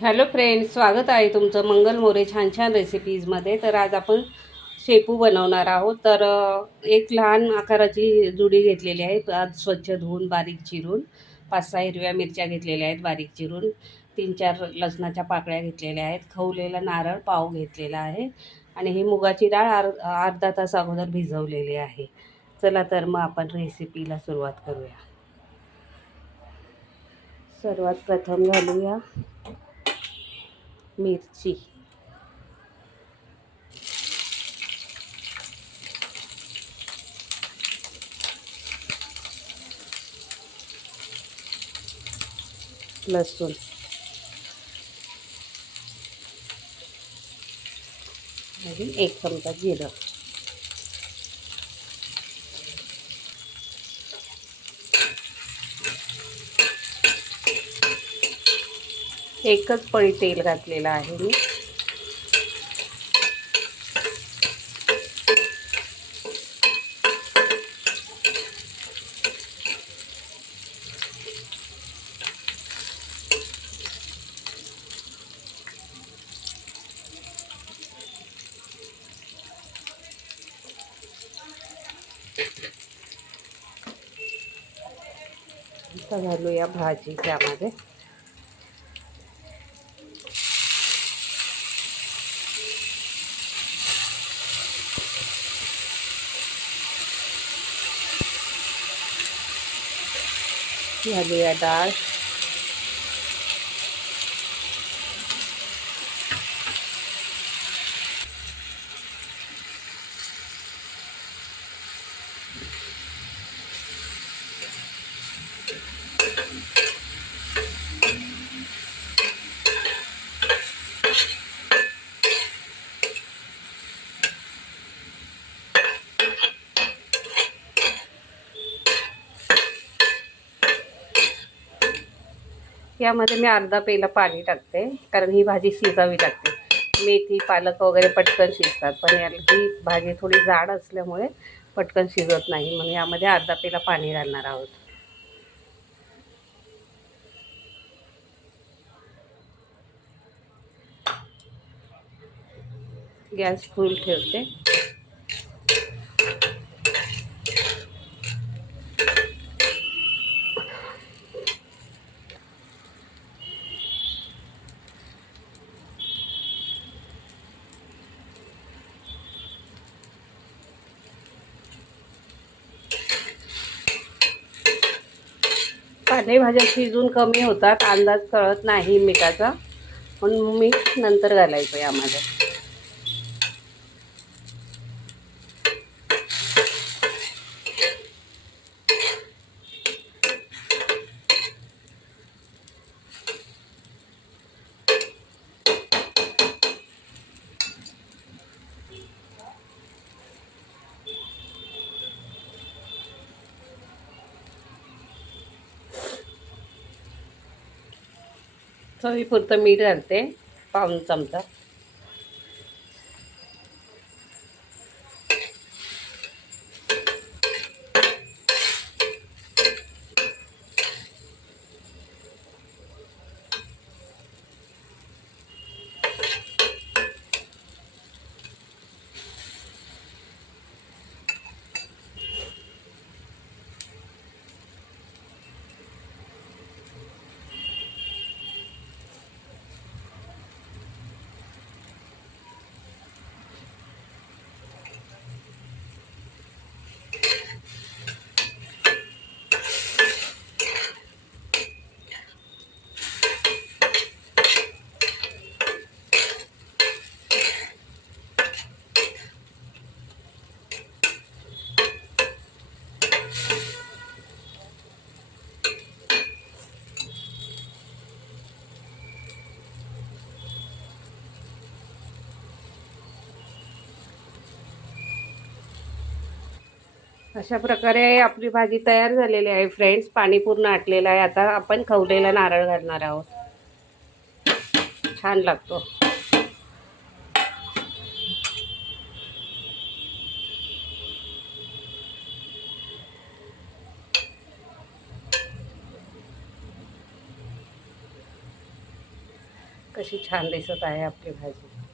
Hello friends, स्वागत आहे तुमचं मंगल मोरे छान छान रेसिपीजमध्ये. तर आज आपण शेपू बनवणार आहोत. तर एक लहान आकाराची जुडी घेतलेली आहे. आज स्वच्छ धुवून बारीक चिरून 5-6 हिरव्या मिरच्या घेतलेल्या आहेत बारीक चिरून, 3-4 लसणाच्या पाकळ्या घेतलेल्या आहेत, खवलेला नारळ पाव घेतलेला आहे आणि ही मुगाची डाळ अर्धा तास अगोदर भिजवलेली आहे. चला तर मग आपण रेसिपीला सुरुवात करूया. सर्वात प्रथम घालूया मिरची, लसूण आणि 1 चमचा जिरं. एकच पळी तेल घातलेलं आहे मी. आता घालूया भाजी त्यामध्ये. घालूया डाळ, यामध्ये मी अर्धा पेला पाणी टाकते, कारण ही भाजी शिजावी लागते. मेथी पालक वगैरे पटकन शिजतात, पण ही भाजी थोडी जाड असल्यामुळे पटकन शिजत नाही, म्हणून यामध्ये अर्धा पेला पाणी घालणार आहोत. गॅस फुल ठेवते. पालेभाज्या शिजून कमी होतात, अंदाज कळत नाही मिठाचा, म्हणून मीठ नंतर घालायचं यामध्ये. चवीपुरतं मीठ घालते, पाऊण चमचा. अशा प्रकारे आपली भाजी तयार झालेली आहे फ्रेंड्स. पाणी पूर्ण आटलेलं आहे. आता आपण खवलेला नारळ घालणार आहोत. छान लागतो. कशी छान दिसत आहे आपली भाजी.